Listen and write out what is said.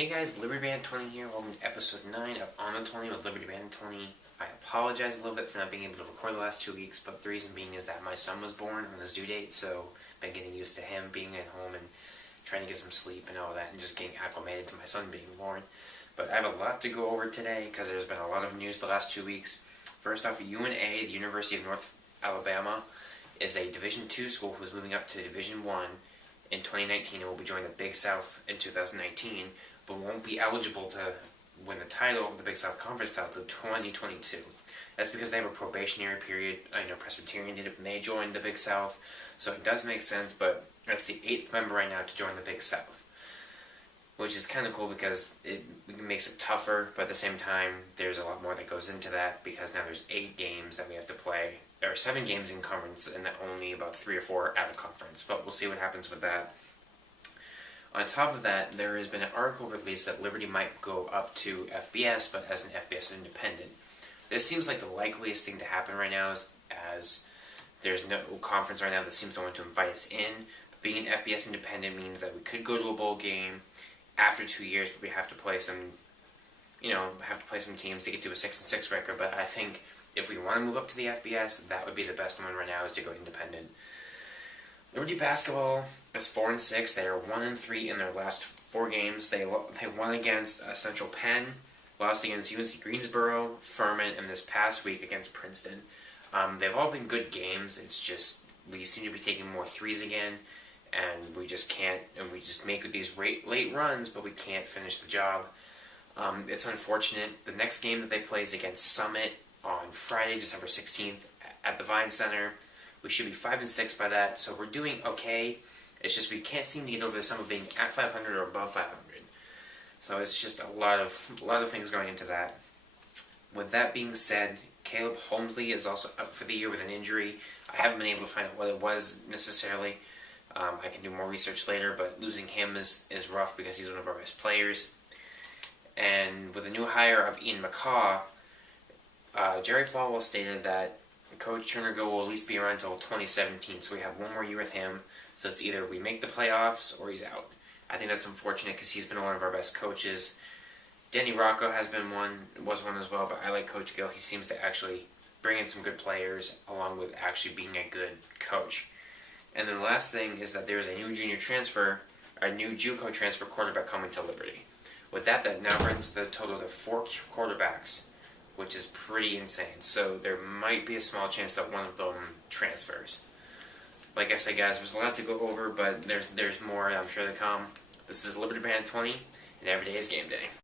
Hey guys, Liberty Band 20 here. Welcome to episode 9 of On the 20 with Liberty Band 20. I apologize a little bit for not being able to record the last 2 weeks, but the reason being is that my son was born on his due date, so I've been getting used to him being at home and trying to get some sleep and all that, and just getting acclimated to my son being born. But I have a lot to go over today because there's been a lot of news the last 2 weeks. First off, UNA, the University of North Alabama, is a Division II school who's moving up to Division I in 2019 and will be joining the Big South in 2019, but won't be eligible to win the title, the Big South Conference title, until 2022. That's because they have a probationary period. I know Presbyterian did it when they joined the Big South, so it does make sense, but that's the 8th member right now to join the Big South, which is kind of cool because it makes it tougher, but at the same time, there's a lot more that goes into that because now there's 8 games that we have to play, or 7 games in conference, and only about 3 or 4 out of conference, but we'll see what happens with that. On top of that, there has been an article released that Liberty might go up to FBS, but as an FBS independent. This seems like the likeliest thing to happen right now, as there's no conference right now that seems to want to invite us in. But being an FBS independent means that we could go to a bowl game after 2 years, but we have to play some, some teams to get to a 6-6 record. But I think if we want to move up to the FBS, that would be the best one right now, is to go independent. Liberty basketball is 4-6. They are 1-3 in their last 4 games. They won against Central Penn, lost against UNC Greensboro, Furman, and this past week against Princeton. They've all been good games. It's just we seem to be taking more threes again, and we just can't. And we just make these late runs, but we can't finish the job. It's unfortunate. The next game that they play is against Summit on Friday, December 16th at the Vine Center. We should be 5-6 by that, so we're doing okay. It's just we can't seem to get over the sum of being at 500 or above 500. So it's just a lot of things going into that. With that being said, Caleb Holmesley is also out for the year with an injury. I haven't been able to find out what it was necessarily. I can do more research later, but losing him is rough because he's one of our best players. And with the new hire of Ian McCaw, Jerry Falwell stated that Coach Turner Go will at least be around until 2017, so we have 1 more year with him. So it's either we make the playoffs or he's out. I think that's unfortunate because he's been one of our best coaches. Denny Rocco was one as well, but I like Coach Gill. He seems to actually bring in some good players along with actually being a good coach. And then the last thing is that there's a new JUCO transfer quarterback coming to Liberty. With that now brings the total to 4 quarterbacks, which is pretty insane. So there might be a small chance that one of them transfers. Like I said, guys, there's a lot to go over, but there's more, I'm sure, to come. This is Liberty Band 20, and every day is game day.